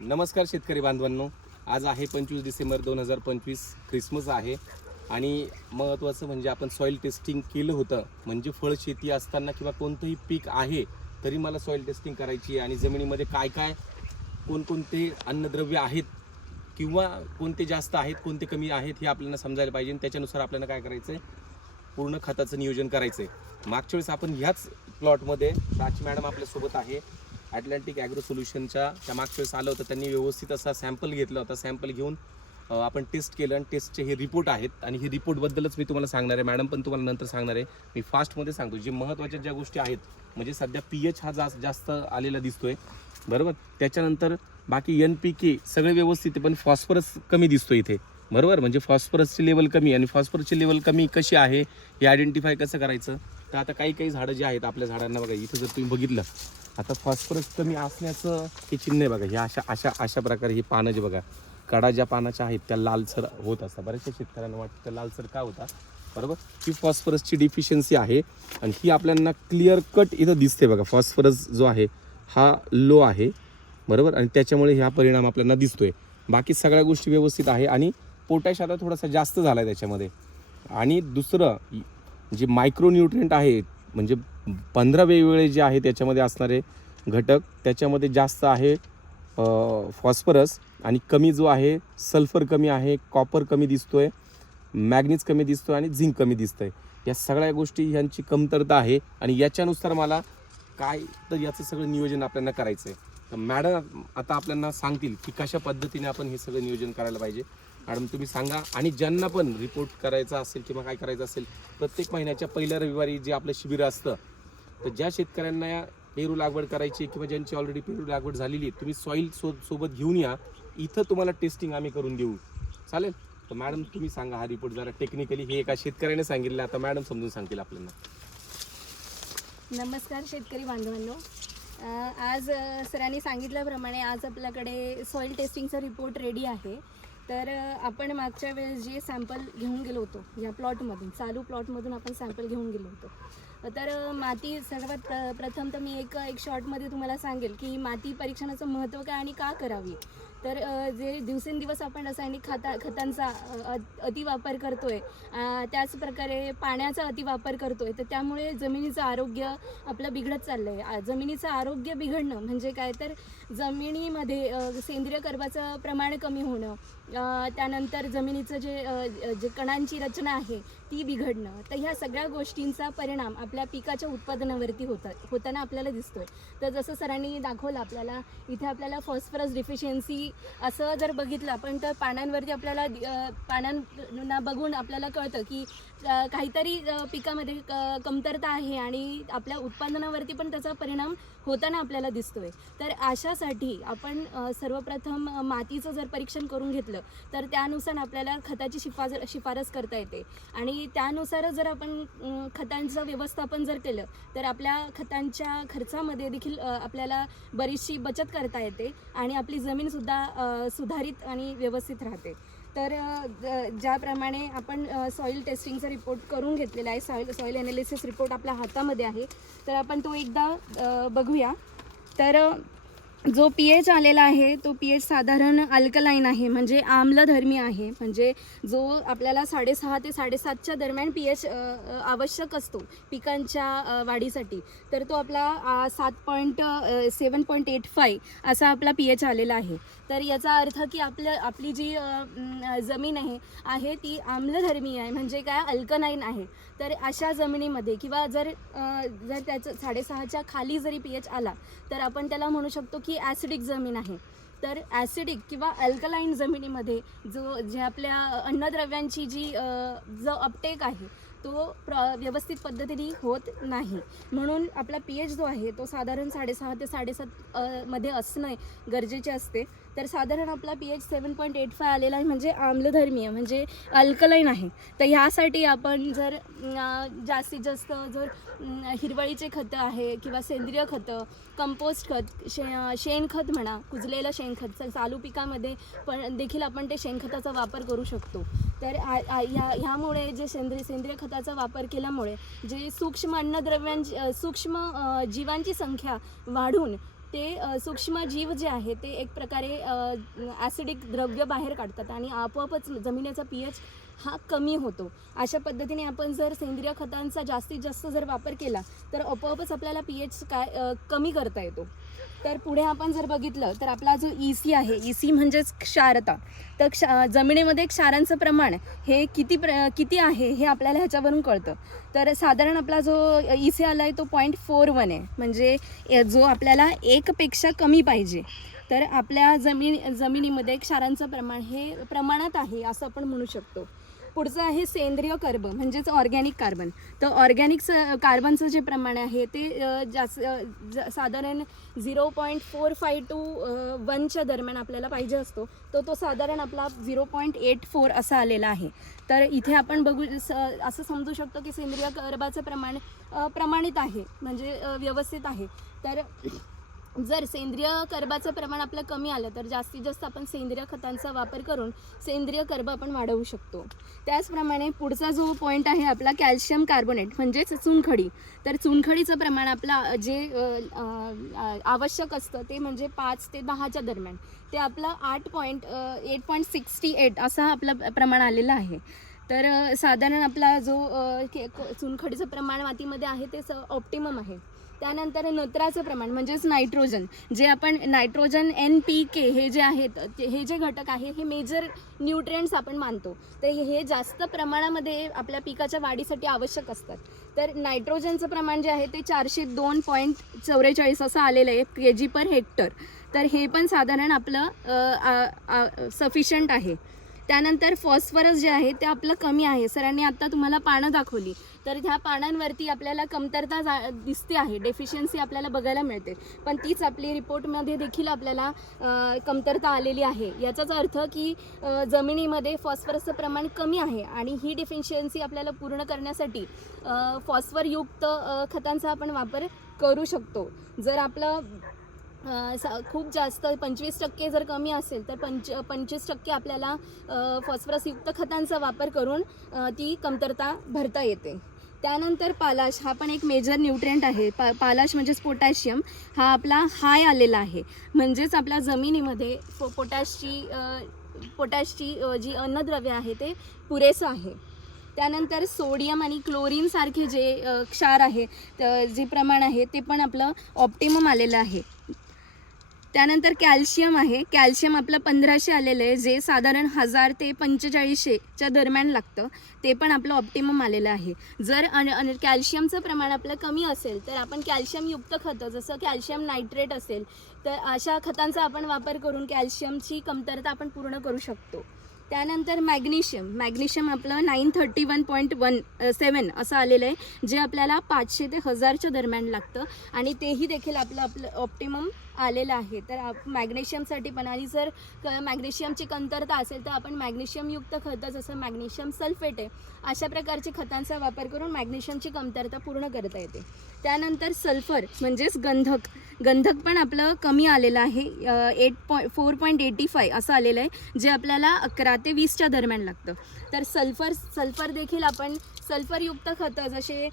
नमस्कार शेतकरी बांधवांनो, आज आहे 25 डिसेंबर 2025. ख्रिसमस आहे आणि महत्त्वाचं म्हणजे आपण सॉईल टेस्टिंग केलं होतं. म्हणजे फळ शेती असताना किंवा कोणतंही पीक आहे तरी मला सॉईल टेस्टिंग करायची आणि जमिनीमध्ये काय काय कोणकोणते अन्नद्रव्य आहेत किंवा कोणते जास्त आहेत कोणते कमी आहेत हे आपल्याला समजायला पाहिजे आणि त्याच्यानुसार आपल्याला काय करायचं आहे, पूर्ण खताचं नियोजन करायचं आहे. मागच्या वेळेस आपण ह्याच प्लॉटमध्ये प्राची मॅडम आपल्यासोबत आहे, ॲटलांटिक ॲग्रो सोल्युशनच्या त्या मागच्या वेळेस आलं होतं. त्यांनी व्यवस्थित असा सॅम्पल घेतला होता. सॅम्पल घेऊन आपण टेस्ट केलं आणि टेस्टचे हे रिपोर्ट आहेत आणि हे रिपोर्टबद्दलच मी तुम्हाला सांगणार आहे. मॅडम पण तुम्हाला नंतर सांगणार आहे. मी फास्टमध्ये सांगतो जे महत्त्वाच्या ज्या गोष्टी आहेत. म्हणजे सध्या pH हा जास्त आलेला दिसतोय, बरोबर. त्याच्यानंतर बाकी NPK सगळे व्यवस्थित आहे, पण फॉस्फरस कमी दिसतो इथे, बरोबर. म्हणजे फॉस्फरसची लेवल कमी आणि फॉस्फरसची लेवल कमी कशी आहे हे आयडेंटिफाय कसं करायचं. तर आता काही झाडं जे आहेत आपल्या झाडांना बघा, इथं जर तुम्ही बघितलं आता फॉस्फरस कमी असण्याचं हे चिन्ह आहे बघा. हे अशा प्रकारे ही पानं जे बघा, कडा ज्या पानाच्या आहेत त्या लालसर होत असतात. बऱ्याचशा शेतकऱ्यांना वाटतं त्या लालसर का होता, बरोबर. ही फॉस्फरसची डिफिशियन्सी आहे आणि ही आपल्याला क्लिअर कट इथं दिसते बघा. फॉस्फरस जो आहे हा लो आहे, बरोबर, आणि त्याच्यामुळे हा परिणाम आपल्याला दिसतोय. बाकी सगळ्या गोष्टी व्यवस्थित आहे आणि पोटॅश आता थोडासा जास्त झाला आहे त्याच्यामध्ये. आणि दुसरं जे मायक्रोन्यूट्रिएंट आहे म्हणजे 15 वेगवेगळे जे आहे त्याच्यामध्ये असणारे घटक, त्याच्यामध्ये जास्त आहे फॉस्फरस आणि कमी जो आहे सल्फर कमी आहे, कॉपर कमी दिसतोय, मॅग्नीज कमी दिसतोय आणि झिंक कमी दिसतंय. या सगळ्या गोष्टी ह्यांची कमतरता आहे आणि याच्यानुसार मला काय तर याचं सगळं नियोजन आपल्याला करायचं आहे. तर मॅडम आता आपल्याला सांगतील की कशा पद्धतीने आपण हे सगळं नियोजन करायला पाहिजे. मॅडम तुम्ही सांगा. आणि ज्यांना पण रिपोर्ट करायचा असेल किंवा काय करायचं असेल, प्रत्येक महिन्याच्या पहिल्या रविवारी जे आपलं शिबिर असतं, तर ज्या शेतकऱ्यांना पेरू लागवड करायची किंवा ज्यांची ऑलरेडी पेरू लागवड झालेली, तुम्ही सॉईल सोबत घेऊन या. इथं तुम्हाला टेस्टिंग आम्ही करून देऊ, चालेल. तर मॅडम तुम्ही सांगा हा रिपोर्ट जरा टेक्निकली. हे एका शेतकऱ्याने सांगितलं, आता मॅडम समजून सांगतील आपल्याला. नमस्कार शेतकरी बांधवांनो. आज सरांनी सांगितल्याप्रमाणे आज आपल्याकडे सॉईल टेस्टिंगचा रिपोर्ट रेडी आहे. तर आपण मागच्या वेळेस जे सॅम्पल घेऊन गेलो होतो या प्लॉटमधून, चालू प्लॉटमधून आपण सॅम्पल घेऊन गेलो होतो. तर माती सर्वात प्रथम तर मी एक शॉर्टमध्ये तुम्हाला सांगेल की माती परीक्षणाचं महत्त्व काय आणि का करावी. तर जे दिवसेंदिवस आपण रासायनिक खतांचा अतिवापर करतोय, त्याच प्रकारे पाण्याचा अतिवापर करतोय, तर त्यामुळे जमिनीचं आरोग्य आपलं बिघडत चाललं आहे. जमिनीचं आरोग्य बिघडणं म्हणजे काय, तर जमिनीमध्ये सेंद्रिय कर्बाचं प्रमाण कमी होणं, त्यानंतर जमिनीचं जे कणांची रचना आहे ती बिघडणं. तर ह्या सगळ्या गोष्टींचा परिणाम आपल्या पिकाच्या उत्पादनावरती होताना आपल्याला दिसतोय. तर जसं सरांनी दाखवलं आपल्याला, इथे आपल्याला फॉस्फरस डिफिशियन्सी असं जर बघितलं आपण, तर पानांवरती आपल्याला पानांना बघून आपल्याला कळतं की काहीतरी पिकामध्ये कमतरता आहे आणि आपल्या उत्पादनावरती पण त्याचा परिणाम होताना आपल्याला दिसतोय. तर अशासाठी आपण सर्वप्रथम मातीचं जर परीक्षण करून घेतलं तर त्यानुसार आपल्याला खताची शिफारस करता येते आणि त्यानुसारच जर आपण खतांचं व्यवस्थापन जर केलं तर आपल्या खतांच्या खर्चामध्ये देखील आपल्याला बरीचशी बचत करता येते आणि आपली जमीनसुद्धा सुधारित आणि व्यवस्थित राहते. तर ज्याप्रमाणे आपण सॉईल टेस्टिंगचा रिपोर्ट करून घेतलेला आहे, सॉईल ॲनालिसिस रिपोर्ट आपल्या हातामध्ये आहे, तर आपण तो एकदा बघूया. तर जो pH आलेला आहे तो pH साधारण अल्कलाईन आहे, म्हणजे आम्लधर्मी आहे. म्हणजे जो आपल्याला 6.5 ते 7.5च्या दरम्यान pH आवश्यक असतो पिकांच्या वाढीसाठी, तर तो आपला 7.85 असा आपला pH आलेला आहे. तर याचा अर्थ की आपली जी जमीन आहे ती आम्लधर्मी आहे, म्हणजे काय, अल्कलाईन आहे. तर अशा जमिनीमध्ये किंवा जर त्याचं 6.5च्या खाली जरी pH आला तर आपण त्याला म्हणू शकतो की ॲसिडिक जमीन आहे. तर ॲसिडिक किंवा अल्कलाईन जमिनीमध्ये जे आपल्या अन्नद्रव्यांची जो अपटेक आहे तो व्यवस्थित पद्धतीने होत नाही. म्हणून आपला pH जो आहे तो साधारण 6.5 ते 7.5 मध्ये असणं गरजेचे असते. तर साधारण आपला pH 7.85 आलेला आहे, म्हणजे आम्लधर्मी आहे, म्हणजे अल्कलाईन आहे. तर ह्यासाठी आपण जर जास्तीत जास्त जर हिरवळीचे खतं आहे किंवा सेंद्रिय खतं, कंपोस्ट खत, शेणखत म्हणा, कुजलेलं शेणखत, चालू पिकामध्ये पण देखील आपण ते शेणखताचा वापर करू शकतो. तर ह्यामुळे जे सेंद्रिय खताचा वापर केल्यामुळे जे सूक्ष्म अन्नद्रव्यांची सूक्ष्म जीवांची संख्या वाढून ते सूक्ष्म जीव जे आहे ते एक प्रकारे ॲसिडिक द्रव्य बाहेर काढतात आणि आपोआपच जमिनीचा pH हा कमी होतो. अशा पद्धतीने आपण जर सेंद्रिय खतांचा जास्तीत जास्त जर वापर केला तर आपोआपच आपल्याला pH कमी करता येतो. तर पुढे आपण जर बघितलं तर आपला जो EC आहे, EC म्हणजेच क्षारता. तर जमिनीमध्ये क्षारांचं प्रमाण हे किती आहे हे आपल्याला ह्याच्यावरून कळतं. तर साधारण आपला जो EC आला आहे तो 0.41 आहे, म्हणजे जो आपल्याला 1 पेक्षा कमी पाहिजे. तर आपल्या जमिनीमध्ये क्षारांचं प्रमाण हे प्रमाणात आहे असं आपण म्हणू शकतो. पुढचं आहे सेंद्रिय कर्ब म्हणजेच ऑर्गॅनिक कार्बन. तर ऑर्गॅनिक कार्बनचं जे प्रमाण आहे ते साधारण 0.45 to 1च्या दरम्यान आपल्याला पाहिजे असतो. तो साधारण आपला 0.84 असा आलेला आहे. तर इथे आपण बघू असं समजू शकतो की सेंद्रिय कर्बाचं प्रमाण प्रमाणित आहे, म्हणजे व्यवस्थित आहे. तर जर सेंद्रिय कर्बाचं प्रमाण आपलं कमी आलं तर जास्तीत जास्त आपण सेंद्रिय खतांचा वापर करून सेंद्रिय कर्ब आपण वाढवू शकतो. त्याचप्रमाणे पुढचा जो पॉईंट आहे आपला कॅल्शियम कार्बोनेट म्हणजेच चुनखडी. तर चुनखडीचं प्रमाण आपला जे आवश्यक असतं ते म्हणजे 5 ते 10च्या दरम्यान. ते आपलं 8.68 असं आपलं प्रमाण आलेलं आहे. तर साधारण आपला जो चुनखडीचं प्रमाण मातीमध्ये आहे ते ऑप्टिमम आहे. त्यानंतर नत्राचं प्रमाण म्हणजेच नायट्रोजन, जे आपण नायट्रोजन NPK हे जे आहेत हे जे घटक आहे हे मेजर न्यूट्रिएंट्स आपण मानतो. तर हे जास्त प्रमाणामध्ये आपल्या पिकाच्या वाढीसाठी आवश्यक असतात. तर नायट्रोजनचं प्रमाण जे आहे ते 402.44 असं आलेलं आहे kg/हेक्टर. तर हे पण साधारण आपलं सफिशियंट आहे. त्यानंतर फॉस्फरस जे आहे ते आपलं कमी आहे. सरांनी आत्ता तुम्हाला पानं दाखवली, तर ह्या पानांवरती आपल्याला कमतरता दिसते आहे, डेफिशियन्सी आपल्याला बघायला मिळते. पण तीच आपली रिपोर्टमध्ये देखील आपल्याला कमतरता आलेली आहे. याचाच अर्थ की जमिनीमध्ये फॉस्फरसचं प्रमाण कमी आहे आणि ही डेफिशियन्सी आपल्याला पूर्ण करण्यासाठी फॉस्फरयुक्त खतांचा आपण वापर करू शकतो. जर आपलं खूप जास्त 25% जर कमी असेल तर 25% आपल्याला फॉस्फरसयुक्त खतांचा वापर करून ती कमतरता भरता येते. त्यानंतर पालाश हा पण एक मेजर न्यूट्रिएंट आहे. पालाश म्हणजेच पोटॅशियम हा आपला हाय आलेला आहे, म्हणजेच आपल्या जमिनीमध्ये पोटॅशची जी अन्नद्रव्य आहे ते पुरेसं आहे. त्यानंतर सोडियम आणि क्लोरीन सारखे जे क्षार आहे जे प्रमाण आहे ते पण आपलं ऑप्टिमम आलेलं आहे. त्यानंतर कॅल्शियम आहे. कॅल्शियम आपलं 1500 आलेलं आहे, जे साधारण 1000 ते 4500च्या दरम्यान लागतं. ते पण आपलं ऑप्टिमम आलेलं आहे. जर कॅल्शियमचं प्रमाण आपलं कमी असेल तर आपण कॅल्शियमयुक्त खतं जसं कॅल्शियम नायट्रेट असेल तर अशा खतांचा आपण वापर करून कॅल्शियमची कमतरता आपण पूर्ण करू शकतो. त्यानंतर मॅग्नेशियम आपलं 931.17 असं आलेलं आहे, जे आपल्याला 500 ते 1000च्या दरम्यान लागतं आणि तेही देखील आपलं ऑप्टिमम आलेलं आहे. तर मॅग्नेशियमसाठी पण, आणि जर मॅग्नेशियमची कमतरता असेल तर आपण मॅग्नेशियमयुक्त खतं जसं मॅग्नेशियम सल्फेट आहे अशा प्रकारच्या खतांचा वापर करून मॅग्नेशियमची कमतरता पूर्ण करता येते. त्यानंतर सल्फर म्हणजेच गंधक पण आपलं कमी आलेलं आहे, 4.85 असं आलेलं आहे, जे आपल्याला 11 ते 20च्या दरम्यान लागतं. तर सल्फर देखील आपण सल्फरयुक्त खतं जसे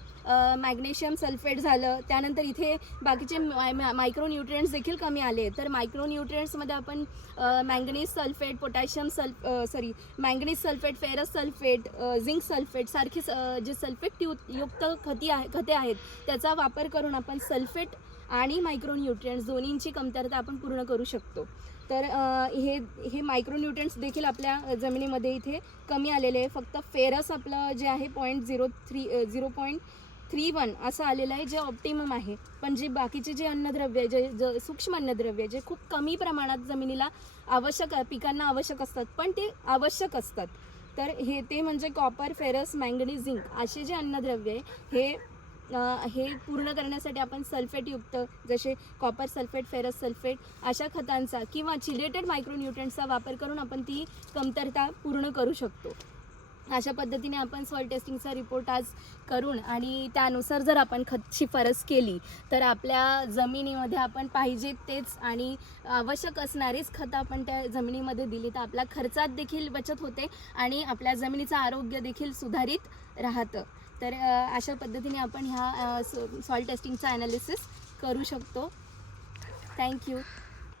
मॅग्नेशियम सल्फेट झालं, त्यानंतर इथे बाकीचे मायक्रोन्यूट्रिएंट्स देखील कमी आले. तर मायक्रोन्यूट्रिएंट्समध्ये आपण manganese sulphate, manganese sulphate, ferrous sulphate, zinc sulphate सारखी जे सल्फेट युक्त खते आहेत त्याचा वापर करून आपण सल्फेट आणि मायक्रोन्यूट्रिएंट्स दोन्हींची कमतरता आपण पूर्ण करू शकतो. तर हे मायक्रोन्यूट्रिएंट्स देखील आपल्या जमिनीमध्ये इथे कमी आलेले आहे. फक्त फेरस आपलं जे आहे 0.31 असं आलेलं आहे, जे ऑप्टिमम आहे. पण जे बाकीचे जे अन्नद्रव्य जे सूक्ष्म अन्नद्रव्य जे खूप कमी प्रमाणात जमिनीला पिकांना आवश्यक असतात, पण ते आवश्यक असतात. तर ते म्हणजे कॉपर, फेरस, मॅंगनीज, झिंक असे जे अन्नद्रव्य आहे हे पूर्ण करण्यासाठी आपण सल्फेटयुक्त जसे कॉपर सल्फेट, फेरस सल्फेट अशा खतांचा किंवा चिलेटेड मायक्रोन्यूट्रिएंट्सचा वापर करून आपण ती कमतरता पूर्ण करू शकतो. अशा पद्धतीने आपण सॉइल टेस्टिंगचा रिपोर्ट आज करून आणि त्यानुसार जर आपण खत शिफारस केली तर आपल्या जमिनीमध्ये आपण पाहिजे तेच आणि आवश्यक असणारीच खतं आपण त्या जमिनीमध्ये दिली तर आपल्या खर्चात देखील बचत होते आणि आपल्या जमिनीचं आरोग्य देखील सुधारित राहतं. तर अशा पद्धतीने आपण ह्या सॉइल टेस्टिंगचा ॲनालिसिस करू शकतो. थँक्यू.